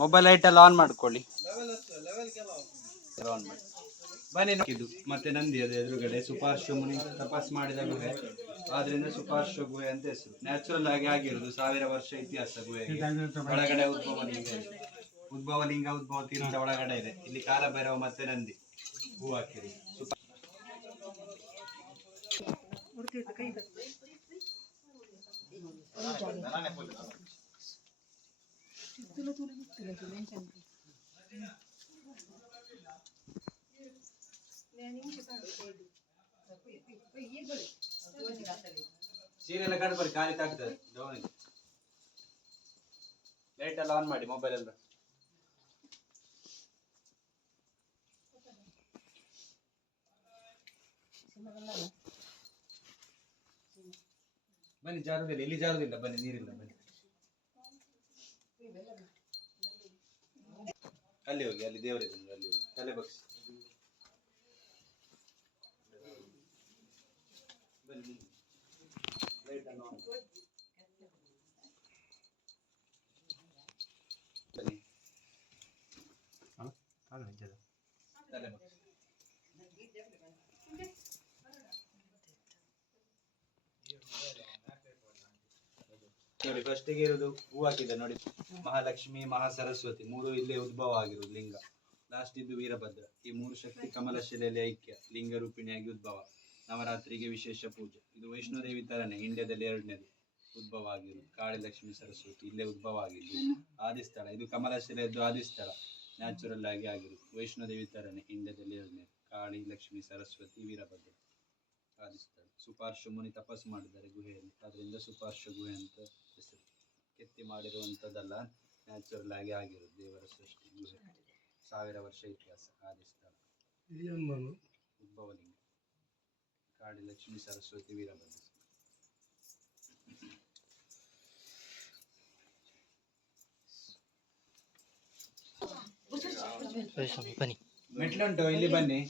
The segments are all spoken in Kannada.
ಮೊಬೈಲ್ ಲೈಟ್ ಎಲ್ಲ ಆನ್ ಮಾಡ್ಕೊಳ್ಳಿ. ಆನ್ ಮಾಡಿ ಬನ್ನಿ. ಇದು ಮತ್ತೆ ನಂದಿ ಅದು ಎದುರುಗಡೆ ಸುಪಾರ್ಶ್ವ ಮುನಿ ತಪಸ್ ಮಾಡಿದ ಗುಹೆ, ಆದ್ರಿಂದ ಸುಪಾರ್ಶ್ವ ಗುಹೆ ಅಂತ ಹೆಸರು. ನ್ಯಾಚುರಲ್ ಆಗಿ ಆಗಿರುವುದು, 1000 ವರ್ಷ ಇತಿಹಾಸ ಗುಹೆಗೆ. ಒಳಗಡೆ ಉದ್ಭವ ತೀರ್ಥ ಒಳಗಡೆ ಇದೆ. ಇಲ್ಲಿ ಕಾಲಭೈರವ ಮತ್ತೆ ನಂದಿ ಹೂ ಹಾಕಿರಿ. ಸೀರೆಲ್ಲ ಕಡ್ಬರಿ, ಖಾಲಿ ತಾಗ್ತದೆ. ಲೈಟ್ ಎಲ್ಲ ಆನ್ ಮಾಡಿ, ಮೊಬೈಲ್ ಎಲ್ಲ. ಬನ್ನಿ, ಜಾರುದಿಲ್ಲ, ಇಲ್ಲಿ ಜಾರುದಿಲ್ಲ. ಬನ್ನಿ, ನೀರಿಲ್ಲ. ಬನ್ನಿ, ಅಲ್ಲಿ ಹೋಗಿ, ಅಲ್ಲಿ ದೇವರಿದೆ, ಅಲ್ಲಿ ಹೋಗಿ ತಲೆ ಬಗ್ಸಿ. ಬನ್ನಿ, ಲೈಟ್ ಅನ್ನು ಆನ್ ಮಾಡಿ. ಬನ್ನಿ, ತಲೆ ಬಗ್ಸಿ. ನೋಡಿ, ಫಸ್ಟಿಗೆ ಇರೋದು ಹೂ ಹಾಕಿದೆ ನೋಡಿ, ಮಹಾಲಕ್ಷ್ಮಿ ಮಹಾ ಸರಸ್ವತಿ 3 ಇಲ್ಲೇ ಉದ್ಭವ ಆಗಿರುವುದು ಲಿಂಗ. ಲಾಸ್ಟ್ ಇದ್ದು ವೀರಭದ್ರ. ಈ 3 ಶಕ್ತಿ ಕಮಲ ಶಿಲೆಯಲ್ಲಿ ಐಕ್ಯ, ಲಿಂಗ ರೂಪಿಣಿಯಾಗಿ ಉದ್ಭವ. ನವರಾತ್ರಿಗೆ ವಿಶೇಷ ಪೂಜೆ. ಇದು ವೈಷ್ಣೋದೇವಿ ತರನೇ ಇಂಡಿಯಾದಲ್ಲಿ 2ನೇದು ಉದ್ಭವ ಆಗಿರುವುದು. ಕಾಳಿ ಲಕ್ಷ್ಮಿ ಸರಸ್ವತಿ ಇಲ್ಲೇ ಉದ್ಭವ ಆಗಿದ್ದು ಆದಿಸ್ಥಳ. ಇದು ಕಮಲ ಶಿಲೆಯದ್ದು ಆದಿಸ್ಥಳ, ನ್ಯಾಚುರಲ್ ಆಗಿ ಆಗಿರುವುದು. ವೈಷ್ಣೋದೇವಿ ತರನೇ ಇಂಡಿಯಾದಲ್ಲಿ 2ನೇದು ಕಾಳಿ ಲಕ್ಷ್ಮಿ ಸರಸ್ವತಿ ವೀರಭದ್ರ ಆದಿಸ್ಥಳ. ಸುಪಾರ್ಶ್ವ ಮುನಿ ತಪಸ್ಸು ಮಾಡಿದ್ದಾರೆ ಗುಹೆಯಲ್ಲಿ, ಅದರಿಂದ ಸುಪಾರ್ಶ್ವ ಗುಹೆ ಅಂತ ಹೆಸರು. ಕೆತ್ತಿ ಮಾಡಿರುವಂಥದ್ದಲ್ಲ, ನ್ಯಾಚುರಲ್ ಆಗಿ ಆಗಿರೋದು ದೇವರ ಸೃಷ್ಟಿ ಗುಹೆ. 1000 ವರ್ಷ ಇತಿಹಾಸ. ಆದಿಸ್ಥಳ, ಉದ್ಭವಲಿಂಗ, ಕಾಳಿ ಲಕ್ಷ್ಮಿ ಸರಸ್ವತಿ ವೀರಭದ್ರ. ಬನ್ನಿ, ಮೆಟ್ಲುಂಟು, ಇಲ್ಲಿ ಬನ್ನಿ.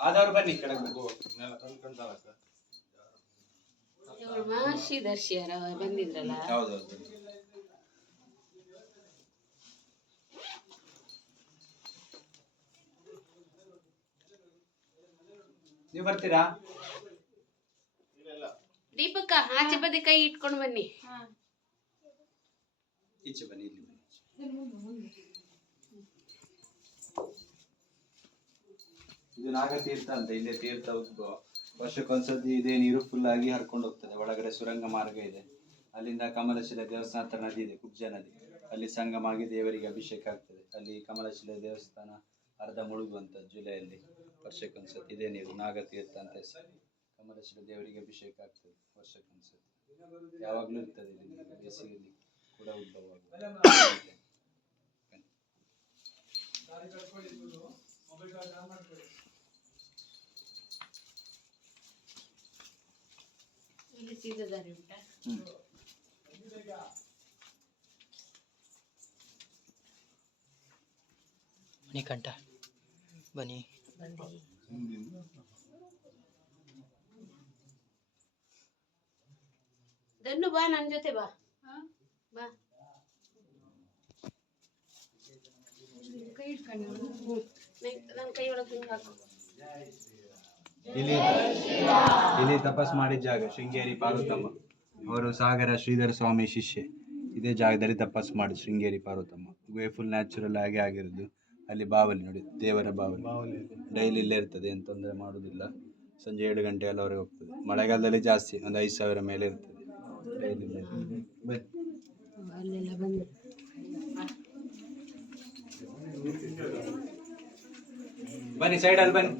ಆದವ್ರು ಬನ್ನಿ ಕೆಳಗೆ. ಮಹರ್ಷಿ ದರ್ಶಿಯರ ಬಂದಿದ್ರಲ್ಲ. ಹೌದೌದು. ನೀವು ಬರ್ತೀರಾ? ದೀಪಕ್ಕ ಆಚೆ ಬದಿ ಕೈ ಇಟ್ಕೊಂಡು ಬನ್ನಿ. ಈಚೆ ಬನ್ನಿ, ಇಲ್ಲಿ ಬನ್ನಿ. ಇದು ನಾಗತೀರ್ಥ ಅಂತ, ಇಲ್ಲೇ ತೀರ್ಥ ಉದ್ಭವ. ವರ್ಷಕ್ಕೊಂದ್ಸತಿ ಇದೇ ನೀರು ಫುಲ್ ಆಗಿ ಹರ್ಕೊಂಡು ಹೋಗ್ತದೆ. ಒಳಗಡೆ ಸುರಂಗ ಮಾರ್ಗ ಇದೆ. ಅಲ್ಲಿಂದ ಕಮಲಶಿಲೆ ದೇವಸ್ಥಾನ ಹತ್ರ ನದಿ ಇದೆ, ಕುಬ್ಜ ನದಿ. ಅಲ್ಲಿ ಸಂಗಮ ಆಗಿ ದೇವರಿಗೆ ಅಭಿಷೇಕ ಆಗ್ತದೆ. ಅಲ್ಲಿ ಕಮಲಶಿಲೆ ದೇವಸ್ಥಾನ ಅರ್ಧ ಮುಳುಗುವಂಥದ್ದು ಜುಲೈಯಲ್ಲಿ. ವರ್ಷಕ್ಕೊಂದ್ಸತಿ ಇದೇ ನೀರು ನಾಗತೀರ್ಥ ಅಂತ ಹೆಸರು. ಕಮಲಶಿಲೆ ದೇವರಿಗೆ ಅಭಿಷೇಕ ಆಗ್ತದೆ ವರ್ಷಕ್ಕೊಂದ್ಸತಿ. ಯಾವಾಗಲೂ ಇರ್ತದೆ ಇಲ್ಲಿ ನೀರು. ಬೇಸಿಗೆಯಲ್ಲಿ ಕೂಡ ಉದ್ಭವ ಆಗುತ್ತೆ. ಇಲ್ಲಿ ಸೀದಾ ದಾರಿ ಉಂಟಾ? ಬನ್ನಿ ಕಂಠ, ಬನ್ನಿ. ದನ್ನು ಬಾ, ನನ್ನ ಜೊತೆ ಬಾ. ಬಾ, ನನ್ನ ಕೈ ಒಳಗೆ ಹಾಕು. ಇಲ್ಲಿ ತಪಸ್ ಮಾಡಿದ ಜಾಗ ಶೃಂಗೇರಿ ಪಾರ್ವತಮ್ಮ. ಅವರು ಸಾಗರ ಶ್ರೀಧರ ಸ್ವಾಮಿ ಶಿಷ್ಯೆ. ಇದೇ ಜಾಗದಲ್ಲಿ ತಪಸ್ ಮಾಡಿ ಶೃಂಗೇರಿ ಪಾರ್ವತಮ್ಮ. ಗುಹೆ ಫುಲ್ ನ್ಯಾಚುರಲ್ ಆಗಿ ಆಗಿರೋದು. ಅಲ್ಲಿ ಬಾವಲಿ ನೋಡಿ, ದೇವರ ಬಾವಲಿ ಡೈಲಿ ಇಲ್ಲೇ ಇರ್ತದೆ, ಏನು ತೊಂದರೆ ಮಾಡೋದಿಲ್ಲ. ಸಂಜೆ 7 ಗಂಟೆ ಎಲ್ಲವರೆಗೆ ಹೋಗ್ತದೆ. ಮಳೆಗಾಲದಲ್ಲಿ ಜಾಸ್ತಿ, ಒಂದು 5000 ಮೇಲೆ ಇರ್ತದೆ ಡೈಲಿ. ಅಲ್ಲೆಲ್ಲ ಬಂದು ಬನ್ನಿ, ಸೈಡಲ್ಲಿ ಬನ್ನಿ.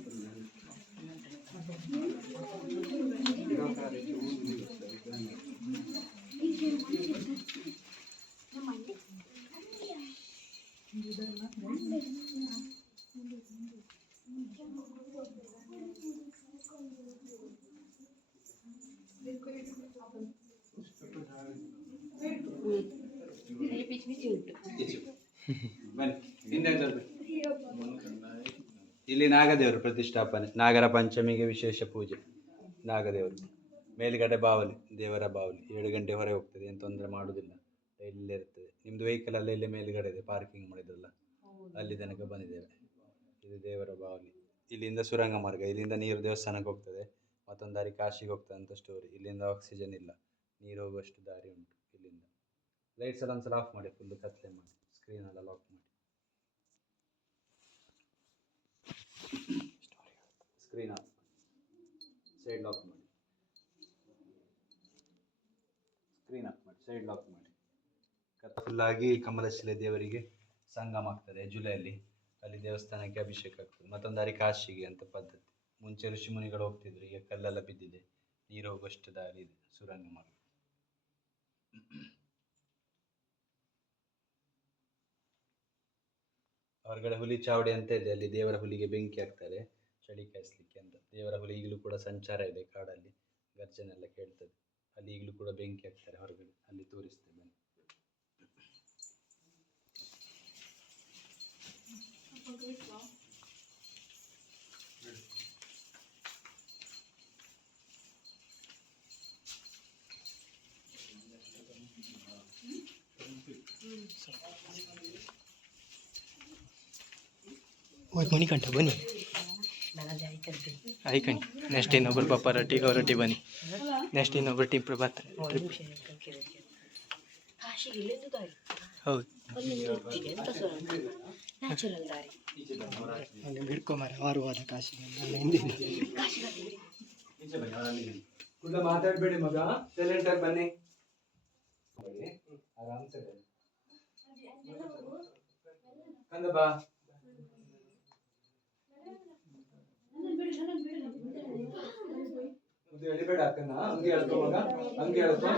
ಇಲ್ಲಿ ಪಿಚ್ ಪಿಚ್ ಉಂಟು. ಬನ್ನಿ ಹಿಂದೆ ಬರ್ಬೇಕು. ಇಲ್ಲಿ ನಾಗದೇವರು ಪ್ರತಿಷ್ಠಾಪನೆ, ನಾಗರ ಪಂಚಮಿಗೆ ವಿಶೇಷ ಪೂಜೆ. ನಾಗದೇವರು ಮೇಲ್ಗಡೆ ಬಾವಲಿ, ದೇವರ ಬಾವಲಿ 7 ಗಂಟೆ ಹೊರಗೆ ಹೋಗ್ತದೆ, ಏನು ತೊಂದರೆ ಮಾಡೋದಿಲ್ಲ, ಇಲ್ಲೇ ಇರ್ತದೆ. ನಿಮ್ಮದು ವೆಹಿಕಲ್ ಅಲ್ಲೇ ಇಲ್ಲೇ ಮೇಲ್ಗಡೆ ಇದೆ, ಪಾರ್ಕಿಂಗ್ ಮಾಡಿದ್ರಲ್ಲ ಅಲ್ಲಿ ತನಕ ಬಂದಿದ್ದೇವೆ. ಇದು ದೇವರ ಬಾವಲಿ. ಇಲ್ಲಿಂದ ಸುರಂಗ ಮಾರ್ಗ, ಇಲ್ಲಿಂದ ನೀರು ದೇವಸ್ಥಾನಕ್ಕೆ ಹೋಗ್ತದೆ, ಮತ್ತೊಂದು ದಾರಿ ಕಾಶಿಗೆ ಹೋಗ್ತದೆ ಅಂತ ಸ್ಟೋರಿ. ಇಲ್ಲಿಂದ ಆಕ್ಸಿಜನ್ ಇಲ್ಲ, ನೀರು ಹೋಗುವಷ್ಟು ದಾರಿ ಉಂಟು ಇಲ್ಲಿಂದ. ಲೈಟ್ಸ್ ಎಲ್ಲ ಒಂದ್ಸಲ ಆಫ್ ಮಾಡಿ, ಫುಲ್ಲು ಕತ್ಲೆ ಮಾಡಿ, ಸ್ಕ್ರೀನ್ ಎಲ್ಲ ಲಾಕ್ ಮಾಡಿ, ಸ್ಕ್ರೀನ್ ಆಫ್ ಮಾಡಿ, ಸೈಡ್ ಲಾಕ್ ಮಾಡಿ, ಸ್ಕ್ರೀನ್ ಆಫ್ ಮಾಡಿ, ಸೈಡ್ ಲಾಕ್ ಮಾಡಿ. ಫುಲ್ಲಾಗಿ ಕಮಲಶಿಲೆ ದೇವರಿಗೆ ಸಂಗಮ ಆಗ್ತದೆ ಜುಲೈಯಲ್ಲಿ. ಅಲ್ಲಿ ದೇವಸ್ಥಾನಕ್ಕೆ ಅಭಿಷೇಕ ಆಗ್ತದೆ. ಮತ್ತೊಂದು ದಾರಿ ಕಾಶಿಗೆ ಅಂತ ಪದ್ಧತಿ. ಮುಂಚೆ ಋಷಿ ಮುನಿಗಳು ಹೋಗ್ತಿದ್ರು, ಈಗ ಕಲ್ಲೆಲ್ಲ ಬಿದ್ದಿದೆ, ನೀರು ಹೋಗುವಷ್ಟು ದಾರಿ ಇದೆ, ಸುರಂಗ ಮಾರ್ಗ. ಹೊರಗಡೆ ಹುಲಿ ಚಾವಡಿ ಅಂತ ಇದೆ, ಅಲ್ಲಿ ದೇವರ ಹುಲಿಗೆ ಬೆಂಕಿ ಹಾಕ್ತಾರೆ ಚಳಿ ಕಾಯಿಸ್ಲಿಕ್ಕೆ ಅಂತ. ದೇವರ ಹುಲಿ ಈಗಲೂ ಕೂಡ ಸಂಚಾರ ಇದೆ ಕಾಡಲ್ಲಿ, ಗರ್ಜನೆ ಎಲ್ಲ ಕೇಳ್ತದೆ. ಅಲ್ಲಿ ಈಗಲೂ ಕೂಡ ಬೆಂಕಿ ಹಾಕ್ತಾರೆ ಹೊರಗಡೆ, ಅಲ್ಲಿ ತೋರಿಸ್ತೇವೆ. ಹೋಯ್ತು ಮಣಿಕಂಠ ಬನ್ನಿ, ಆಯ್ಕಣಿ. ನೆಕ್ಸ್ಟ್ ಇನ್ನೊಬ್ರು ಪಾಪ ರೊಟ್ಟಿ ಹೊರಟಿ ಬನ್ನಿ, ನೆಕ್ಸ್ಟ್ ಇನ್ನೊಬ್ರು ಟಿಂಪ್ರು ಬರ್ತಾರೆ. ಹೌದು ಬಿಡ್ಕೊಂಬಾರ ವಾರವಾದ ಕಾಶಿಗೆ ಕೂಡ ಮಾತಾಡ್ಬೇಡಿ ಮಗ, ಸೈಲೆಂಟ್ ಆಗಿ ಬನ್ನಿ, ಆರಾಮ್ಸೆ ಬನ್ನಿ. ಕಂದ ಬಾ, ಎಳಿಬೇಡ ಅಕ್ಕನ, ಹಂಗೆ ಹೇಳ್ಕೊ ಮಗ, ಹಂಗೆ ಹೇಳ್ಕೊ.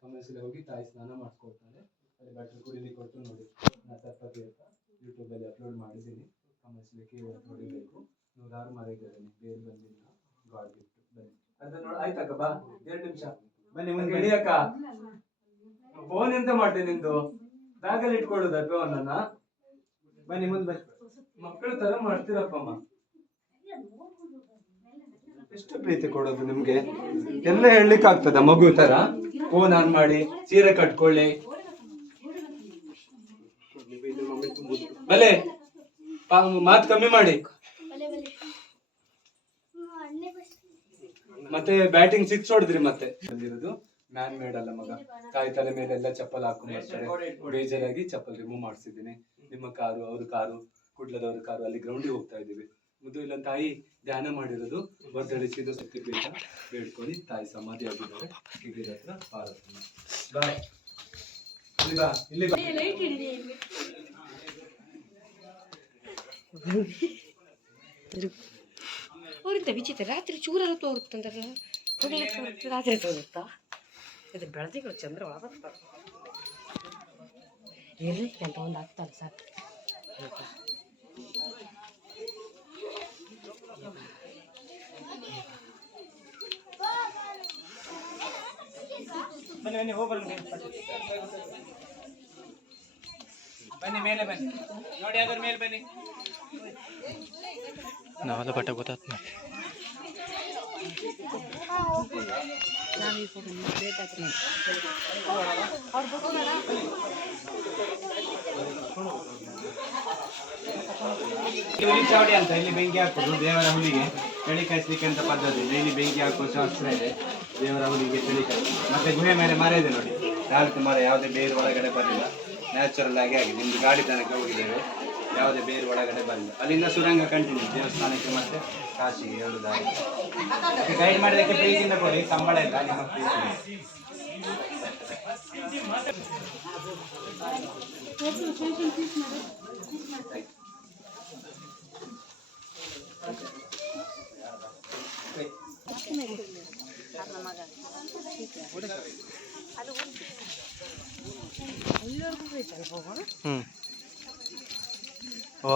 ಕಮಲಶಿಲೆ ಹೋಗಿ ತಾಯಿ ಸ್ನಾನ ಮಾಡಿಸ್ಕೊಳ್ತಾನೆ, ಅಲ್ಲಿ ಬಟ್ಟೆ ಕುಡಿಲಿ ಕೊಟ್ಟು ನೋಡಿ. ನಾನು ತಪ್ಪತಿ ಅಂತ ಯೂಟ್ಯೂಬಲ್ಲಿ ಅಪ್ಲೋಡ್ ಮಾಡಿದ್ದೀನಿ. ಕಮಲಶಿಲೆಗೆ ಇವತ್ತು ಹೊಡಿಬೇಕು, 106 ಮರ ಇದ್ದಾರೆ, ಬೇರೆ ಬಂದಿಲ್ಲ, ಗಾಡ್ ಗಿಫ್ಟ್. ಬನ್ನಿ ಅದನ್ನ ನೋಡಿ, ಆಯ್ತಕ್ಕ ಬಾ, 2 ನಿಮಿಷ ಬನ್ನಿ ಮುಂದೆ. ಇಳಿಯಕ್ಕ, ಫೋನ್ ಎಂತ ಮಾಡ್ತೇನೆ ನಿಂದು, ಬ್ಯಾಗಲ್ಲಿ ಇಟ್ಕೊಳ್ಳೋದ ಫೋನನ್ನ. ಬನ್ನಿ ಮುಂದೆ ಬನ್ನಿ, ಮಕ್ಕಳ ತರ ಮಾಡ್ತೀರಪ್ಪಮ್ಮ. ಎಷ್ಟು ಪ್ರೀತಿ ಕೊಡೋದು ನಿಮ್ಗೆ, ಎಲ್ಲ ಹೇಳಲಿಕ್ಕೆ ಆಗ್ತದ ಮಗು ತರ? ಫೋನ್ ಆನ್ ಮಾಡಿ, ಸೀರೆ ಕಟ್ಕೊಳ್ಳಿ, ಬಲೆ ಮಾತು ಕಮ್ಮಿ ಮಾಡಿ. ಮತ್ತೆ ಬ್ಯಾಟಿಂಗ್ 6 ಹೊಡೆದ್ರಿ ಮತ್ತೆ. ಬಂದಿರೋದು ಮ್ಯಾನ್ ಮೇಡ್ ಅಲ್ಲ ಮಗ, ತಾಯಿ ತಲೆ ಮೇಲೆ ಎಲ್ಲ ಚಪ್ಪಲ್ ಹಾಕೊಂಡು ಬರ್ತಾರೆ. ಬೇಜಾರಾಗಿ ಚಪ್ಪಲ್ ರಿಮೂವ್ ಮಾಡಿಸಿದ್ದೀನಿ. ನಿಮ್ಮ ಕಾರು, ಅವ್ರ ಕಾರು, ಕುಡ್ಲದವ್ರ ಕಾರು, ಅಲ್ಲಿ ಗ್ರೌಂಡಿಗೆ ಹೋಗ್ತಾ ಇದ್ದೀವಿ. ಮುದ್ದು ಇಲ್ಲ ತಾಯಿ ಧ್ಯಾನ ಮಾಡಿರೋದು, ಬರ್ದಳಿಸಿದ ಶಕ್ತಿಪೀಠ ಬೇಡ್ಕೊಂಡು ತಾಯಿ ಸಮಾಧಿ ಆಗಿದ್ದಾರೆ ಹಿರಿಯರ ಹತ್ರ ಪಾರ್ವತಮ್ಮ. ಬಾ ಇಲ್ಲಿ ಬಾ, ಇಲ್ಲಿ ಬಾ. ಅವರಿಂದ ವಿಚಿತ್ರ, ರಾತ್ರಿ ಚೂರಲ್ಲ ತೋರುತ್ತಂದ್ರೆ ರಾತ್ರಿ ತೋರುತ್ತಾ? ಇದು ಬೆಳದಿಗಳು ಚಂದ್ರ ಬರ್ತಾರೆ ಎಲ್ಲಿ ಅಂತ ಒಂದು ಆಗ್ತಾರೆ ಸಾಕು. ಬನ್ನಿ ಬನ್ನಿ, ಹೋಗಲ್ಲ ಬನ್ನಿ, ಮೇಲೆ ಬನ್ನಿ ನೋಡಿ, ಅದ್ರ ಮೇಲೆ ಬನ್ನಿ. ನಾವೆಲ್ಲ ಬಟ್ಟೆ ಗೊತ್ತಾಗ್ತದೆ. ಹುಲಿ ಚಾವಡಿ ಅಂತ, ಇಲ್ಲಿ ಬೆಂಕಿ ಹಾಕೋದು ದೇವರ ಹುಲಿಗೆ ಚಳಿ ಕಾಯಿಸ್ಲಿಕ್ಕೆ ಅಂತ ಪದ್ಧತಿ. ಇಲ್ಲಿ ಬೆಂಕಿ ಹಾಕೋ ಶಾಸ್ತ್ರ ಇದೆ, ದೇವರ ಹುಲಿಗೆ ಚಳಿ ಕಾಯಿಸಿ. ಮತ್ತೆ ಗುಹೆ ಮೇಲೆ ಮರ ಇದೆ ನೋಡಿ, 4 ಮರ, ಯಾವುದೇ ಬೇರು ಒಳಗಡೆ ಬರಲಿಲ್ಲ, ನ್ಯಾಚುರಲ್ ಆಗಿ ಆಗಿದೆ. ನಿಮ್ದು ಗಾಡಿ ತನಕ ಹೋಗಿದ್ದೇವೆ, ಯಾವುದೇ ಬೇರು ಒಳಗಡೆ ಬರಲಿಲ್ಲ. ಅಲ್ಲಿಂದ ಸುರಂಗ ಕಂಟಿನ್ಯೂ ದೇವಸ್ಥಾನಕ್ಕೆ ಮತ್ತೆ ಕಾಶಿಗೆ 2 ದಾರಿ. ಗೈಡ್ ಮಾಡಿದಕ್ಕೆ ಪ್ರೀತಿಯಿಂದ ಕೊಡಿ, ಸಂಬಳ ಇಲ್ಲ, ನಿಮ್ಮ ಪ್ರೀತಿ.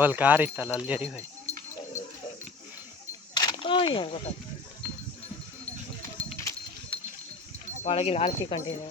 ಅಲ್ಲಿ ಕಾರ್ ಇತ್ತಲ್ಲ, ಅಲ್ಲಿ ಅರಿವೆ. ಗೊತ್ತಾಗ್ತದೆ. ಒಳಗಿನ ಆರತಿ ಕಂಡಿದ್ದೇವೆ.